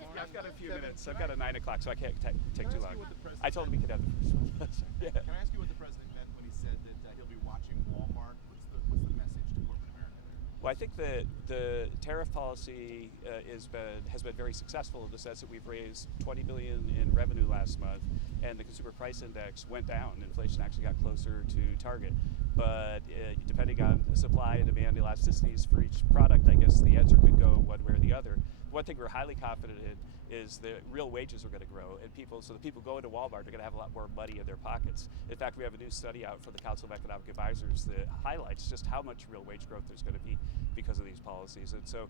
Yeah, I've got a few minutes. I've got a 9 o'clock, so I can't take too long. I told him he could have the first one. Yeah. Can I ask you what the president meant when he said that he'll be watching Walmart? What's the message to corporate America there? Well, I think that the tariff policy has been very successful in the sense that we've raised $20 billion in revenue last month, and the consumer price index went down. Inflation actually got closer to target. But depending on supply and demand elasticities for each product, I guess the answer could go one way or the other. One thing we're highly confident in is that real wages are going to grow, and the people going to Walmart are going to have a lot more money in their pockets. In fact, we have a new study out for the Council of Economic Advisors that highlights just how much real wage growth there's going to be because of these policies. And so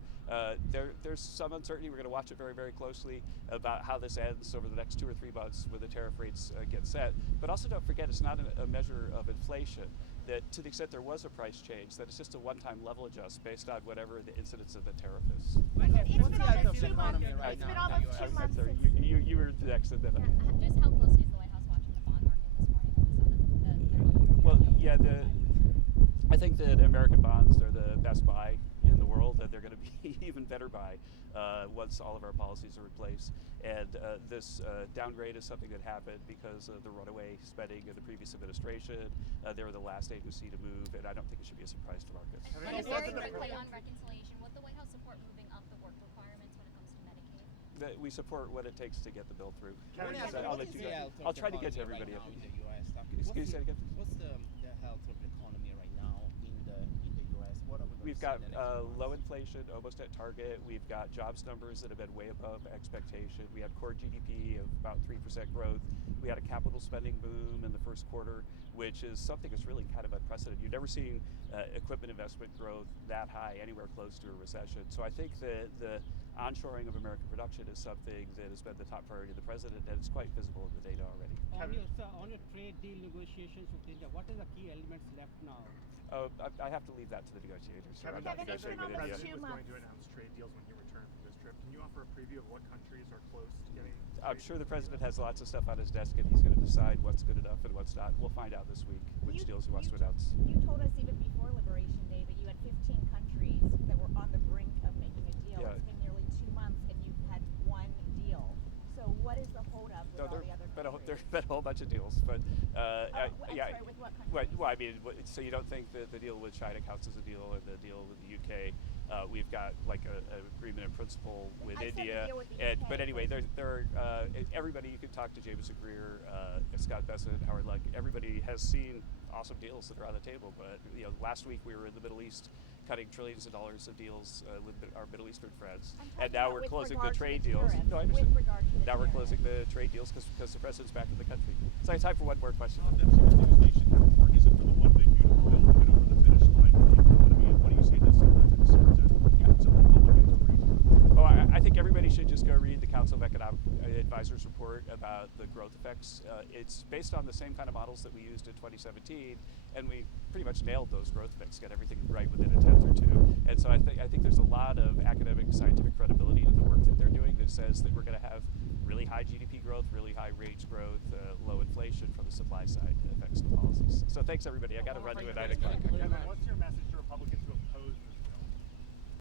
there's some uncertainty. We're going to watch it very, very closely about how this ends over the next 2 or 3 months when the tariff rates get set. But also don't forget, it's not a measure of inflation. That to the extent there was a price change, that it's just a one-time level adjust based on whatever the incidence of the tariff is. It's been almost 2 months. It's been almost 2 months since. You were the next. Just how closely is the White House watching the bond market this morning? Well, yeah, I think that American bonds are the best buy in the world, and they're going to be even better buy once all of our policies are in place. And this downgrade is something that happened because of the runaway spending of the previous administration. They were the last agency to move, and I don't think it should be a surprise to markets. And just very quickly on reconciliation, would the White House support moving up the work requirements when it comes to Medicaid? We support what it takes to get the bill through. I'll try to get to everybody. Right now in the U.S. Excuse me again. What's the health of the economy right now in the U.S.? What are we We've got low inflation, almost at target. We've got jobs numbers that have been way above expectation. We had core GDP of about 3% growth. We had a capital spending boom in the first quarter, which is something that's really kind of unprecedented. You've never seen equipment investment growth that high anywhere close to a recession. So I think that the onshoring of American production is something that has been the top priority of the president, and it's quite visible in the data already. On your trade deal negotiations with India, what are the key elements left now? I have to leave that to the negotiators. Kevin, I'm not negotiating with India. the president was going to announce trade deals when he returned from this trip. Can you offer a preview of what countries are close to getting? I'm sure the president has lots of stuff on his desk, and he's going to decide what's good enough and what's not. We'll find out this week which deals he wants to announce. You told us even before Liberation Day that you had 15 countries that were on the brink of making a deal. Yeah. It's been nearly 2 months, and you've had one deal. So what is the holdup with all the other countries? There's been a whole bunch of deals, but I'm sorry, with what countries? Well, I mean, so you don't think that the deal with China counts as a deal, and the deal with the UK? We've got like an agreement in principle with I said the India, deal with the UK, but anyway, there are everybody. You can talk to Jameson Greer, Scott Bessent, Howard Luck. Everybody has seen awesome deals that are on the table. But last week we were in the Middle East, cutting trillions of dollars of deals with our Middle Eastern friends, and now we're closing the trade deals. No, I understand. Now we're closing the trade deals because the president's back in the country. So I have time for one more question. On that sort of negotiation, how important is it for the one big beautiful bill to get over the finish line for the economy? And what do you say to some concerns that some Republicans are raising? Oh, I think everybody should just go read the Council of Economic Advisors report about the growth effects. It's based on the same kind of models that we used in 2017, and we pretty much nailed those growth effects, got everything right within a tenth or two. And so I think there's a lot of academic, scientific credibility to the work that they're doing that says that we're going to have really high GDP growth, really high wage growth, low inflation from the supply side that affects the policies. So thanks, everybody. I got to run to a 9 o'clock. Kevin, what's your message to Republicans